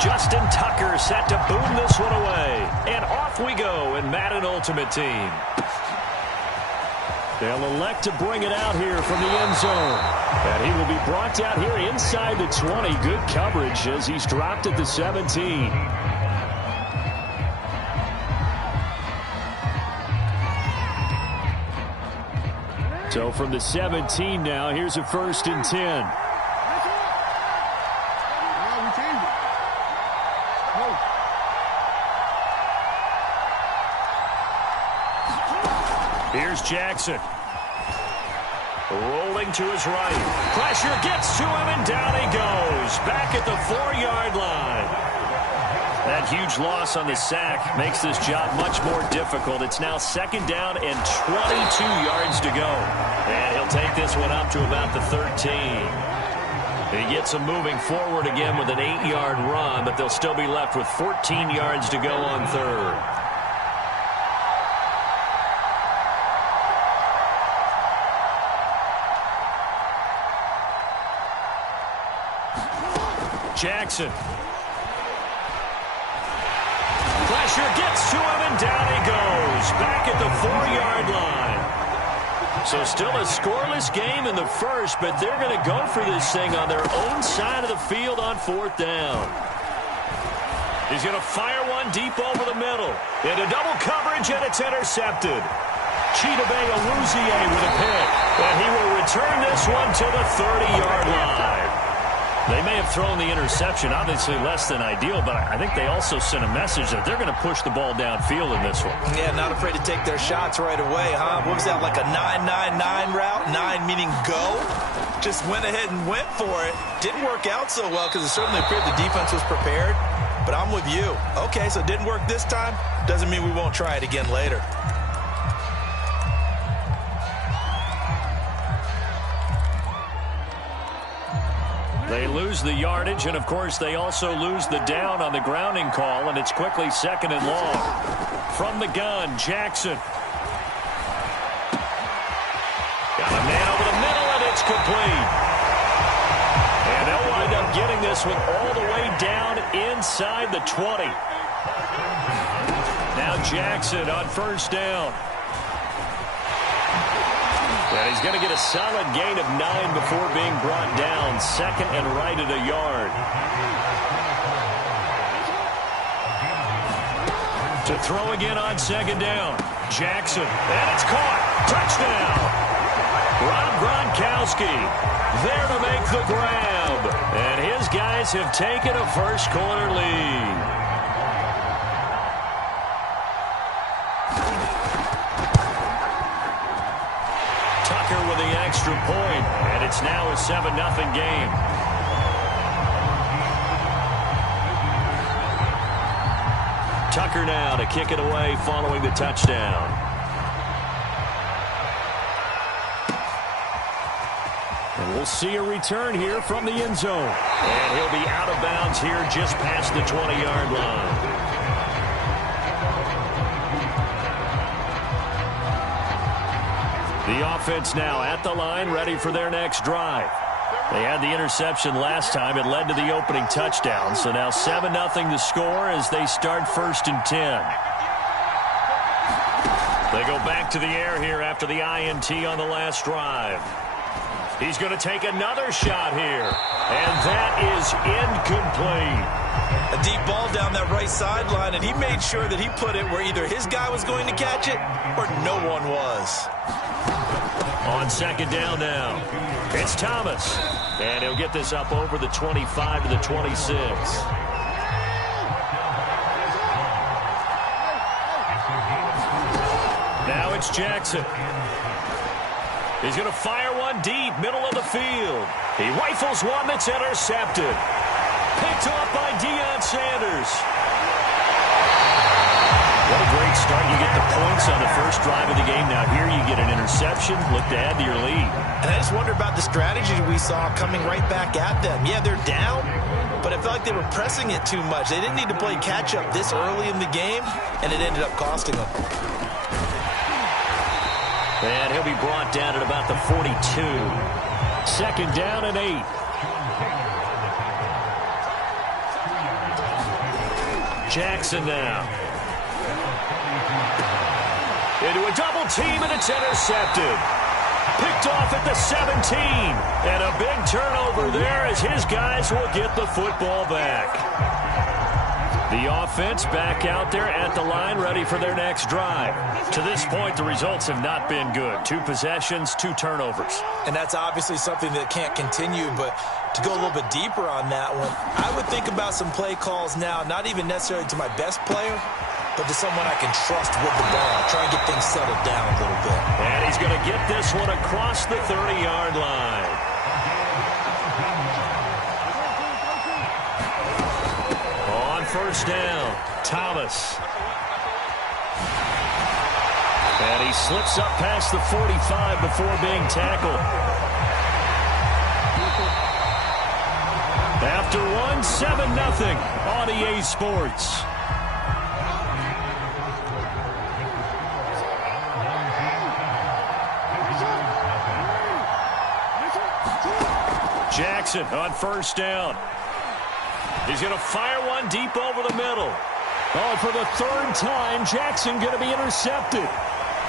Justin Tucker set to boom this one away. And off we go in Madden Ultimate Team. They'll elect to bring it out here from the end zone. And he will be brought down here inside the 20. Good coverage as he's dropped at the 17. So from the 17 now, here's a 1st and 10. Here's Jackson. Rolling to his right. Pressure gets to him, and down he goes. Back at the 4-yard line. That huge loss on the sack makes this job much more difficult. It's now 2nd down and 22 yards to go. And he'll take this one up to about the 13. He gets him moving forward again with an 8-yard run, but they'll still be left with 14 yards to go on 3rd. Jackson. Pressure gets to him, and down he goes. Back at the 4-yard line. So still a scoreless game in the first, but they're going to go for this thing on their own side of the field on 4th down. He's going to fire one deep over the middle. Into double coverage, and it's intercepted. Chidobe Awuzie with a pick. And he will return this one to the 30-yard line. They may have thrown the interception, obviously less than ideal, but I think they also sent a message that they're going to push the ball downfield in this one. Yeah, not afraid to take their shots right away, huh? What was that, like a 9-9-9 route? 9 meaning go? Just went ahead and went for it. Didn't work out so well because it certainly appeared the defense was prepared, but I'm with you. Okay, so it didn't work this time. Doesn't mean we won't try it again later. They lose the yardage, and, of course, they also lose the down on the grounding call, and it's quickly 2nd and long. From the gun, Jackson. Got a man over the middle, and it's complete. And they'll wind up getting this one all the way down inside the 20. Now Jackson on 1st down. And he's going to get a solid gain of 9 before being brought down. 2nd and right at a yard. To throw again on 2nd down. Jackson. And it's caught. Touchdown. Rob Gronkowski there to make the grab. And his guys have taken a first-quarter lead. With the extra point, and it's now a 7-0 game. Tucker now to kick it away following the touchdown. And we'll see a return here from the end zone. And he'll be out of bounds here just past the 20-yard line. The offense now at the line, ready for their next drive. They had the interception last time. It led to the opening touchdown. So now 7-0 the score as they start 1st and 10. They go back to the air here after the INT on the last drive. He's going to take another shot here. And that is incomplete. A deep ball down that right sideline, and he made sure that he put it where either his guy was going to catch it or no one was. On 2nd down now, it's Thomas. And he'll get this up over the 25 to the 26. Now it's Jackson. He's going to fire one deep, middle of the field. He rifles one that's intercepted. Picked off by Deion Sanders. What a great start. You get the points on the first drive of the game. Now here you get an interception. Look to add to your lead. And I just wonder about the strategy we saw coming right back at them. Yeah, they're down, but I felt like they were pressing it too much. They didn't need to play catch-up this early in the game, and it ended up costing them. And he'll be brought down at about the 42. 2nd down and 8. Jackson now. Into a double team, and it's intercepted. Picked off at the 17. And a big turnover there as his guys will get the football back. The offense back out there at the line, ready for their next drive. To this point, the results have not been good. 2 possessions, 2 turnovers. And that's obviously something that can't continue, but to go a little bit deeper on that one, I would think about some play calls now, not even necessarily to my best player, but to someone I can trust with the ball. Try and get things settled down a little bit. And he's going to get this one across the 30-yard line. On first down, Thomas. And he slips up past the 45 before being tackled. After one, 7-0 on EA Sports. Jackson on first down. He's going to fire one deep over the middle. Oh, for the 3rd time, Jackson going to be intercepted.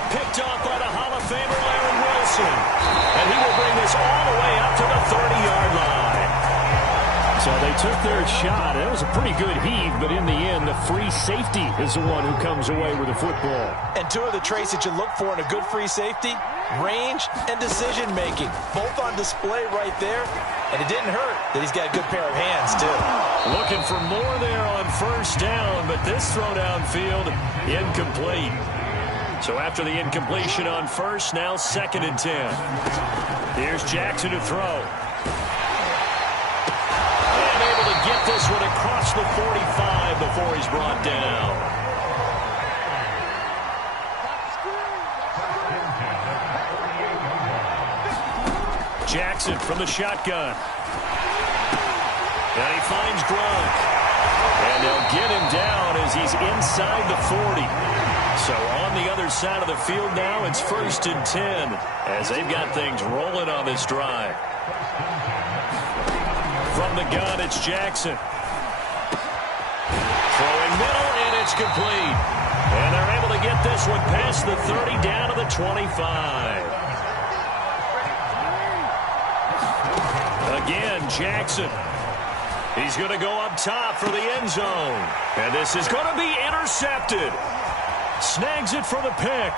Picked off by the Hall of Famer Larry Wilson. And he will bring this all the way up to the 30-yard line. So they took their shot. It was a pretty good heave, but in the end, the free safety is the one who comes away with the football. And 2 of the traits that you look for in a good free safety, range and decision-making. Both on display right there. And it didn't hurt that he's got a good pair of hands, too. Looking for more there on first down, but this throw downfield, incomplete. So after the incompletion on first, now 2nd and 10. Here's Jackson to throw. And able to get this one across the 45 before he's brought down. Jackson from the shotgun. And he finds Gronk. And they'll get him down as he's inside the 40. So on the other side of the field now, it's 1st and 10 as they've got things rolling on this drive. From the gun, it's Jackson. Throwing middle, and it's complete. And they're able to get this one past the 30 down to the 25. Again, Jackson. He's going to go up top for the end zone. And this is going to be intercepted. Snags it for the pick.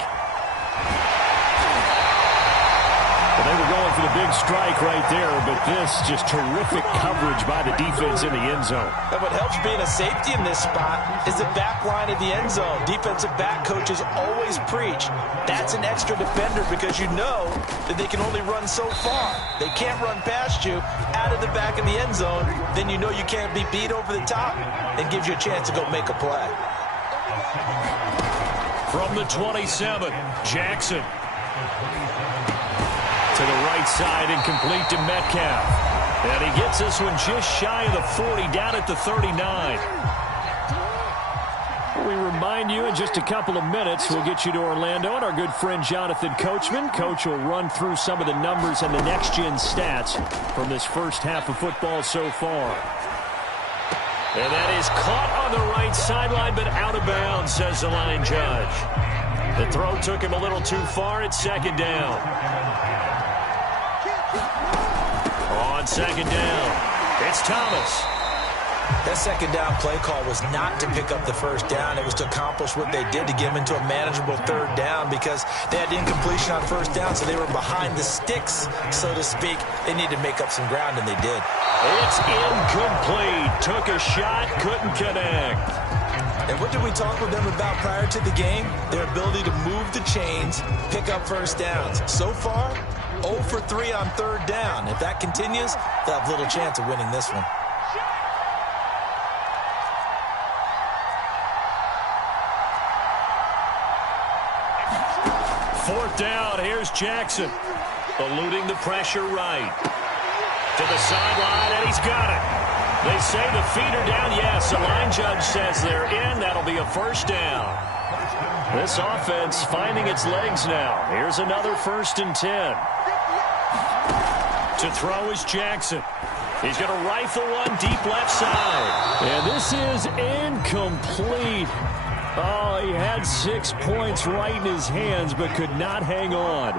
Well, they were going for the big strike right there, but this just terrific coverage by the defense in the end zone. And what helps being a safety in this spot is the back line of the end zone. Defensive back coaches always preach. That's an extra defender because you know that they can only run so far. They can't run past you out of the back of the end zone. Then you know you can't be beat over the top and gives you a chance to go make a play. From the 27, Jackson. To the right side and complete to Metcalf. And he gets this one just shy of the 40, down at the 39. We remind you in just a couple of minutes, we'll get you to Orlando and our good friend Jonathan Coachman. Coach will run through some of the numbers and the next-gen stats from this first half of football so far. And that is caught on the right sideline, but out of bounds, says the line judge. The throw took him a little too far at 2nd down. On 2nd down, it's Thomas. That 2nd down play call was not to pick up the 1st down. It was to accomplish what they did to get them into a manageable 3rd down because they had incompletion on 1st down, so they were behind the sticks, so to speak. They needed to make up some ground, and they did. It's incomplete. Took a shot, couldn't connect. And what did we talk with them about prior to the game? Their ability to move the chains, pick up 1st downs. So far, 0 for 3 on 3rd down. If that continues, they'll have little chance of winning this one. Fourth down, here's Jackson. Eluding the pressure right. To the sideline, and he's got it. They say the feet are down. Yes, the line judge says they're in. That'll be a 1st down. This offense finding its legs now. Here's another 1st and 10. To throw is Jackson. He's going to rifle one deep left side. And this is incomplete. Oh, he had 6 points right in his hands, but could not hang on.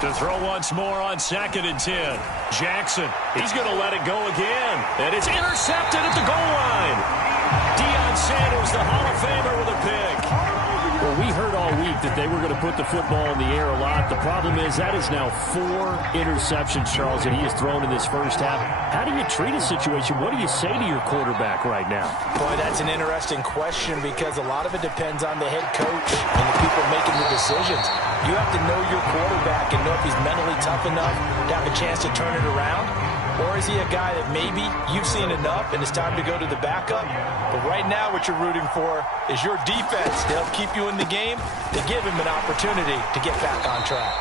To throw once more on 2nd and 10. Jackson, he's going to let it go again. And it's intercepted at the goal line. Deion Sanders, the Hall of Famer, with a pick. Well, we heard all week that they were going to put the football in the air a lot. The problem is that is now 4 interceptions, Charles, that he has thrown in this first half. How do you treat a situation? What do you say to your quarterback right now? Boy, that's an interesting question because a lot of it depends on the head coach and the people making the decisions. You have to know your quarterback and know if he's mentally tough enough to have a chance to turn it around. Or is he a guy that maybe you've seen enough and it's time to go to the backup? But right now what you're rooting for is your defense to help keep you in the game, to give him an opportunity to get back on track.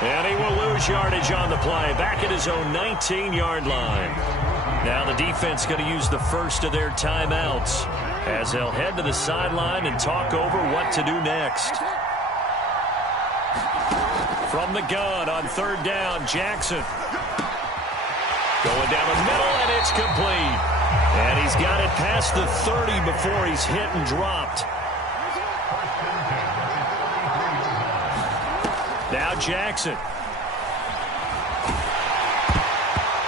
And he will lose yardage on the play, back at his own 19-yard line. Now the defense going to use the first of their timeouts as they'll head to the sideline and talk over what to do next. From the gun on 3rd down, Jackson. Going down the middle, and it's complete. And he's got it past the 30 before he's hit and dropped. Now Jackson.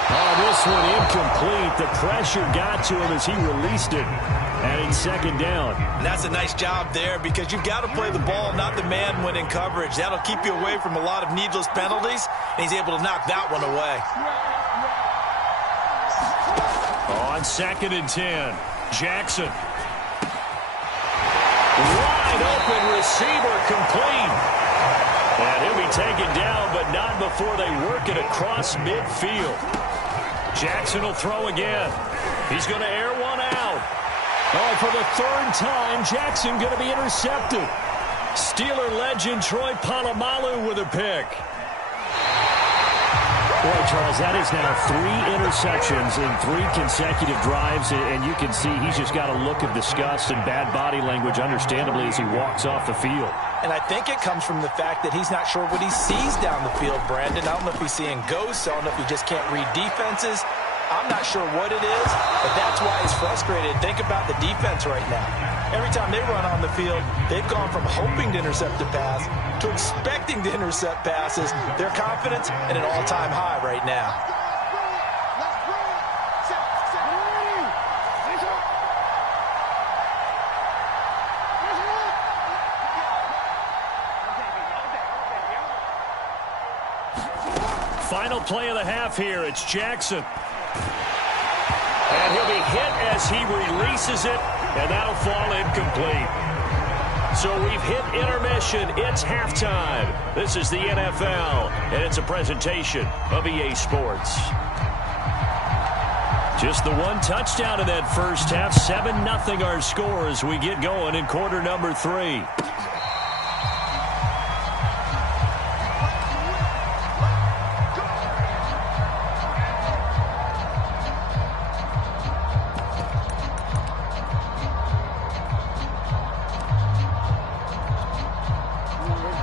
Oh, this one incomplete. The pressure got to him as he released it. And it's 2nd down. And that's a nice job there because you've got to play the ball, not the man when in coverage. That'll keep you away from a lot of needless penalties, and he's able to knock that one away. On 2nd and 10, Jackson. Wide open receiver, complete. And he'll be taken down, but not before they work it across midfield. Jackson will throw again. He's going to air one out. Oh, for the 3rd time, Jackson going to be intercepted. Steeler legend Troy Polamalu with a pick. Boy, Charles, that is now 3 interceptions in 3 consecutive drives, and you can see he's just got a look of disgust and bad body language, understandably, as he walks off the field. And I think it comes from the fact that he's not sure what he sees down the field, Brandon. I don't know if he's seeing ghosts. I don't know if he just can't read defenses. I'm not sure what it is, but that's why he's frustrated. Think about the defense right now. Every time they run on the field, they've gone from hoping to intercept a pass to expecting to intercept passes. Their confidence at an all-time high right now. Final play of the half here. It's Jackson. And he'll be hit as he releases it, and that'll fall incomplete. So we've hit intermission. It's halftime. This is the NFL, and it's a presentation of EA Sports. Just the 1 touchdown in that first half. 7-0 our score as we get going in quarter number 3.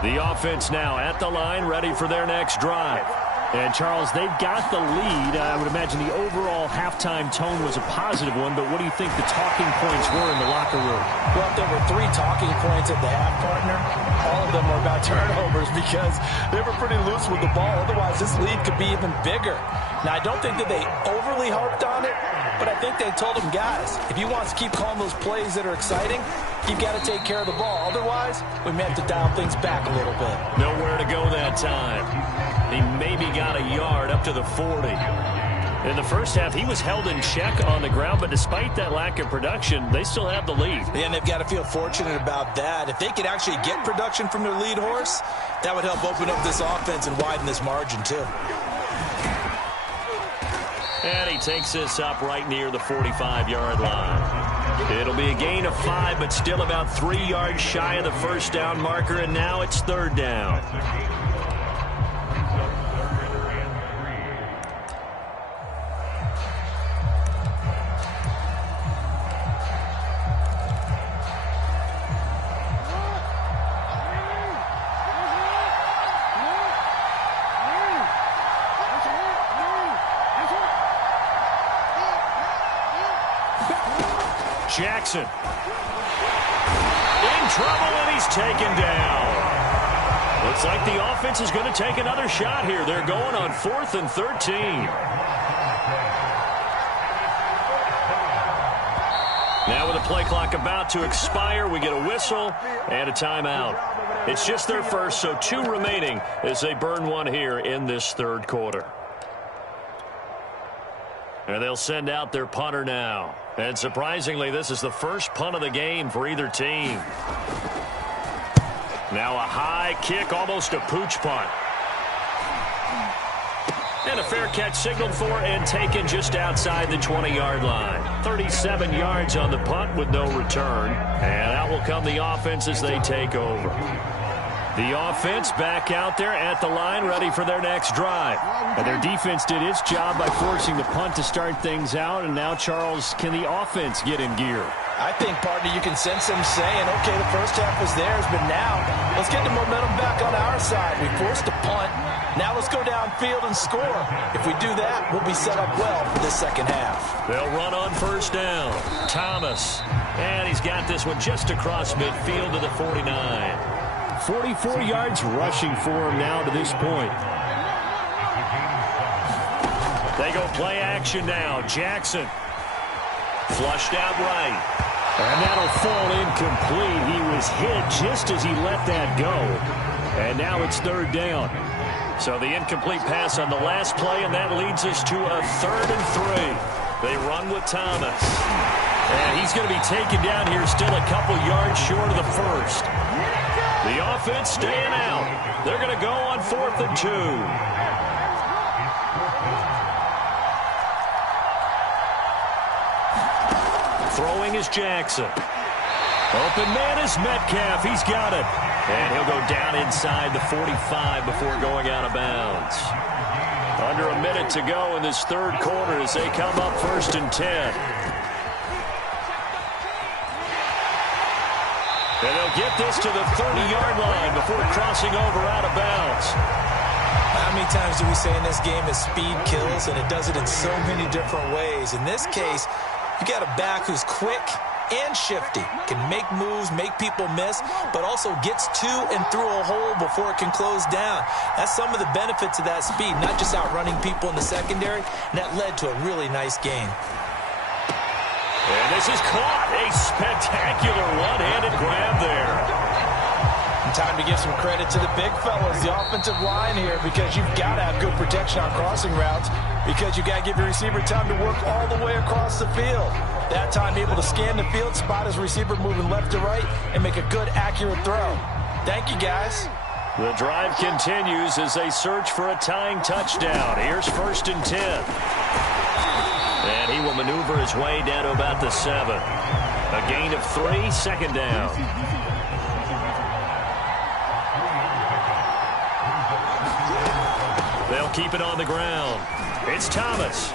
The offense now at the line, ready for their next drive. And, Charles, they've got the lead. I would imagine the overall halftime tone was a positive one, but what do you think the talking points were in the locker room? Well, if there were 3 talking points at the half, partner, all of them were about turnovers because they were pretty loose with the ball. Otherwise, this lead could be even bigger. Now, I don't think that they overly harped on it, but I think they told them, guys, if you want to keep calling those plays that are exciting, you've got to take care of the ball. Otherwise, we may have to dial things back a little bit. Nowhere to go that time. He maybe got a yard up to the 40. In the first half, he was held in check on the ground, but despite that lack of production, they still have the lead. And they've got to feel fortunate about that. If they could actually get production from their lead horse, that would help open up this offense and widen this margin, too. And he takes this up right near the 45-yard line. It'll be a gain of 5, but still about 3 yards shy of the first down marker, and now it's 3rd down. Jackson. In trouble, and he's taken down. Looks like the offense is going to take another shot here. They're going on 4th and 13. Now with the play clock about to expire, we get a whistle and a timeout. It's just their first, so 2 remaining as they burn one here in this 3rd quarter. And they'll send out their punter now. And surprisingly, this is the first punt of the game for either team. Now a high kick, almost a pooch punt. And a fair catch signaled for and taken just outside the 20-yard line. 37 yards on the punt with no return. And out will come the offense as they take over. The offense back out there at the line, ready for their next drive. And their defense did its job by forcing the punt to start things out. And now, Charles, can the offense get in gear? I think, partner, you can sense them saying, okay, the first half was theirs, but now let's get the momentum back on our side. We forced a punt. Now let's go downfield and score. If we do that, we'll be set up well for this second half. They'll run on first down. Thomas. And he's got this one just across midfield to the 49. 44 yards rushing for him now to this point. They go play action now. Jackson. Flushed out right. And that'll fall incomplete. He was hit just as he let that go. And now it's 3rd down. So the incomplete pass on the last play, and that leads us to a 3rd and 3. They run with Thomas. And he's going to be taken down here still a couple yards short of the first. The offense staying out. They're going to go on 4th and 2. Throwing is Jackson. Open man is Metcalf. He's got it. And he'll go down inside the 45 before going out of bounds. Under a minute to go in this 3rd quarter as they come up 1st and 10. And they'll get this to the 30-yard line before crossing over out of bounds. How many times do we say in this game that speed kills, and it does it in so many different ways? In this case, you got a back who's quick and shifty, can make moves, make people miss, but also gets to and through a hole before it can close down. That's some of the benefits of that speed, not just outrunning people in the secondary, and that led to a really nice game. And this is caught. A spectacular one-handed grab there. And time to give some credit to the big fellas, the offensive line here, because you've got to have good protection on crossing routes, because you got to give your receiver time to work all the way across the field. That time able to scan the field, spot his receiver moving left to right, and make a good, accurate throw. Thank you, guys. The drive continues as they search for a tying touchdown. Here's 1st and 10. And he will maneuver his way down to about the 7. A gain of 3, 2nd down. They'll keep it on the ground. It's Thomas.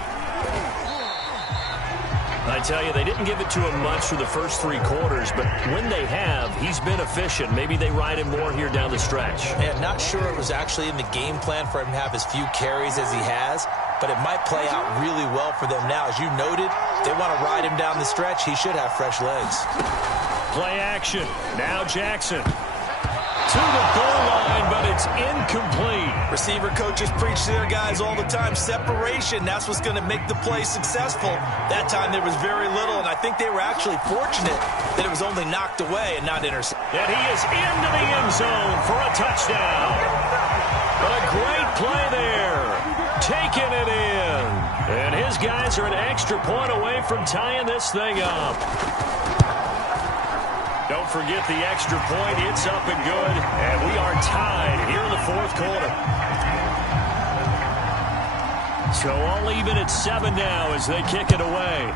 I tell you, they didn't give it to him much for the first 3 quarters, but when they have, he's been efficient. Maybe they ride him more here down the stretch. Yeah, not sure it was actually in the game plan for him to have as few carries as he has, but it might play out really well for them now. As you noted, they want to ride him down the stretch. He should have fresh legs. Play action. Now Jackson. To the goal line, but it's incomplete. Receiver coaches preach to their guys all the time. Separation, that's what's going to make the play successful. That time there was very little, and I think they were actually fortunate that it was only knocked away and not intercepted. And he is into the end zone for a touchdown. A great play there. Taking it in. And his guys are an extra point away from tying this thing up. Don't forget the extra point. It's up and good. And we are tied here in the 4th quarter. So all even at 7 now as they kick it away.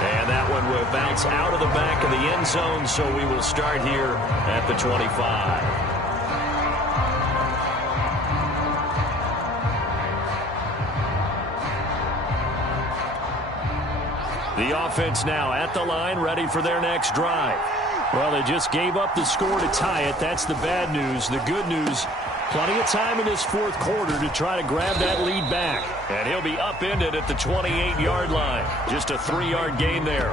And that one will bounce out of the back of the end zone, so we will start here at the 25. The offense now at the line, ready for their next drive. Well, they just gave up the score to tie it. That's the bad news. The good news, Plenty of time in this fourth quarter to try to grab that lead back. And he'll be upended at the 28-yard line. Just a 3-yard gain there.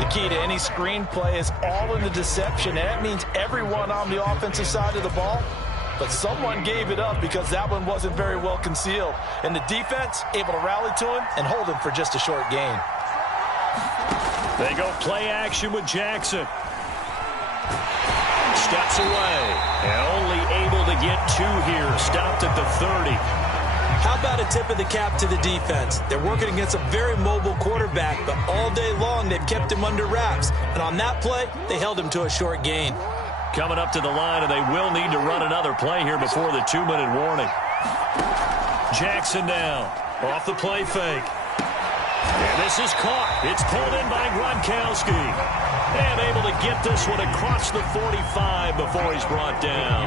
The key to any screen play is all in the deception. And that means everyone on the offensive side of the ball. But someone gave it up because that one wasn't very well concealed. And the defense able to rally to him and hold him for just a short gain. They go play action with Jackson. Steps away. And only able to get 2 here. Stopped at the 30. How about a tip of the cap to the defense? They're working against a very mobile quarterback, but all day long they've kept him under wraps. And on that play, they held him to a short gain. Coming up to the line, and they will need to run another play here before the 2-minute warning. Jackson now. Off the play fake. And this is caught. It's pulled in by Gronkowski. And able to get this one across the 45 before he's brought down.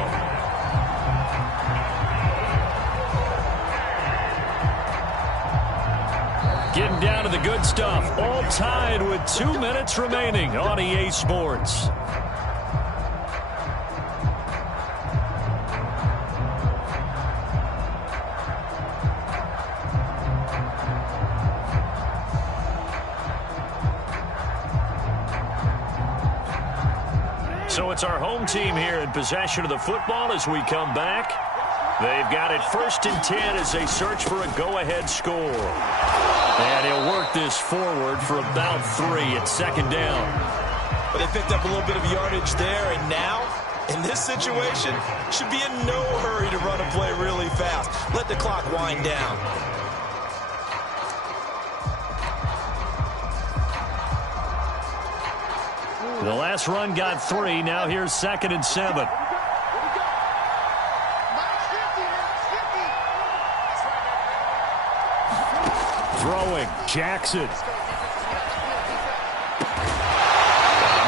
Getting down to the good stuff. All tied with 2 minutes remaining on EA Sports. So it's our home team here in possession of the football as we come back. They've got it 1st and 10 as they search for a go-ahead score. And he'll work this forward for about 3 at 2nd down. But they picked up a little bit of yardage there, and now, in this situation, should be in no hurry to run a play really fast. Let the clock wind down. The last run got 3. Now here's 2nd and 7. Throwing, Jackson.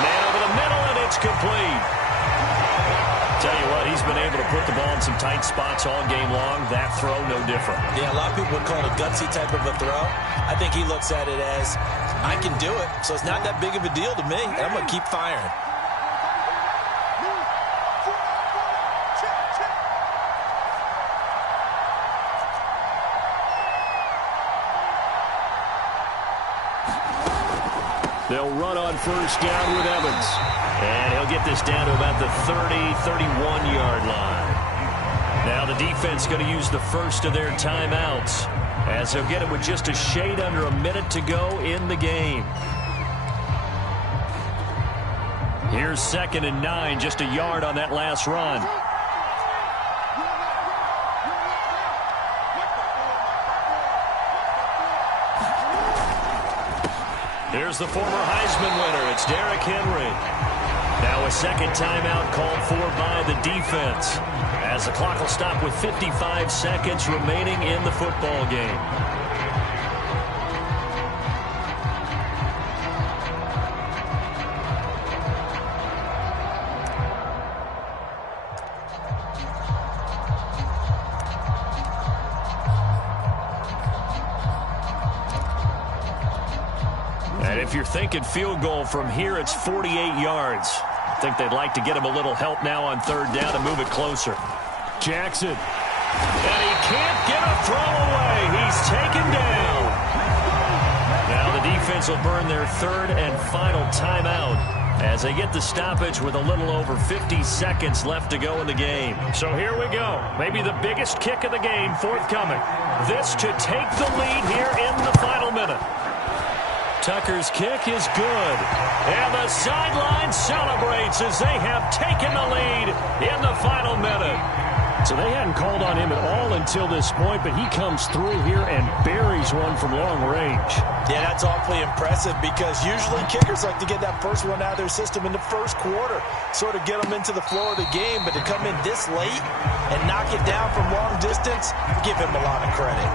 Man over the middle, and it's complete. Tell you what, he's been able to put the ball in some tight spots all game long. That throw, no different. Yeah, a lot of people would call it a gutsy type of a throw. I think he looks at it as, I can do it, so it's not that big of a deal to me, and I'm going to keep firing. They'll run on 1st down with Evans. And he'll get this down to about the 30, 31-yard line. Now the defense going to use the first of their timeouts as they'll get it with just a shade under a minute to go in the game. Here's 2nd and 9, just a yard on that last run. Here's the former Heisman winner. It's Derrick Henry. Now a 2nd timeout called for by the defense, as the clock will stop with 55 seconds remaining in the football game. And if you're thinking field goal from here, it's 48 yards. I think they'd like to get him a little help now on 3rd down to move it closer. Jackson. And he can't get a throw away. He's taken down. Now the defense will burn their 3rd and final timeout as they get the stoppage with a little over 50 seconds left to go in the game. So here we go. Maybe the biggest kick of the game forthcoming. This to take the lead here in the final minute. Tucker's kick is good. And the sideline celebrates as they have taken the lead in the final minute. So they hadn't called on him at all until this point, but he comes through here and buries one from long range. Yeah, that's awfully impressive because usually kickers like to get that first one out of their system in the first quarter, sort of get them into the flow of the game, but to come in this late and knock it down from long distance, give him a lot of credit.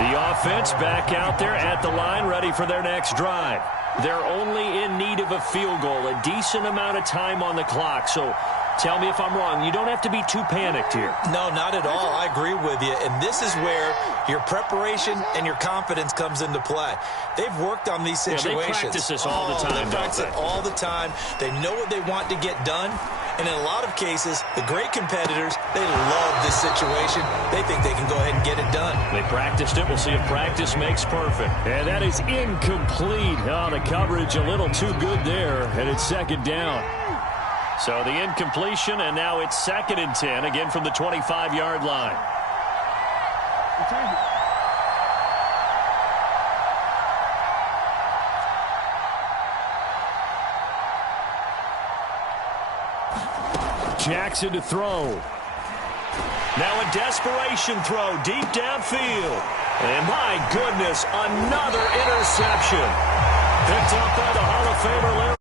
The offense back out there at the line, ready for their next drive. They're only in need of a field goal, a decent amount of time on the clock. So Tell me if I'm wrong. You don't have to be too panicked here. No, not at all. I agree with you. And this is where your preparation and your confidence comes into play. They've worked on these situations. Yeah, they practice this all the time. They practice it all the time. They know what they want to get done. And in a lot of cases, the great competitors, they love this situation. They think they can go ahead and get it done. They practiced it. We'll see if practice makes perfect. And that is incomplete. Oh, the coverage a little too good there. And it's second down. So the incompletion, and now it's 2nd and 10, again from the 25-yard line. Jackson to throw. Now a desperation throw deep downfield. And my goodness, another interception. Picked up by the Hall of Famer,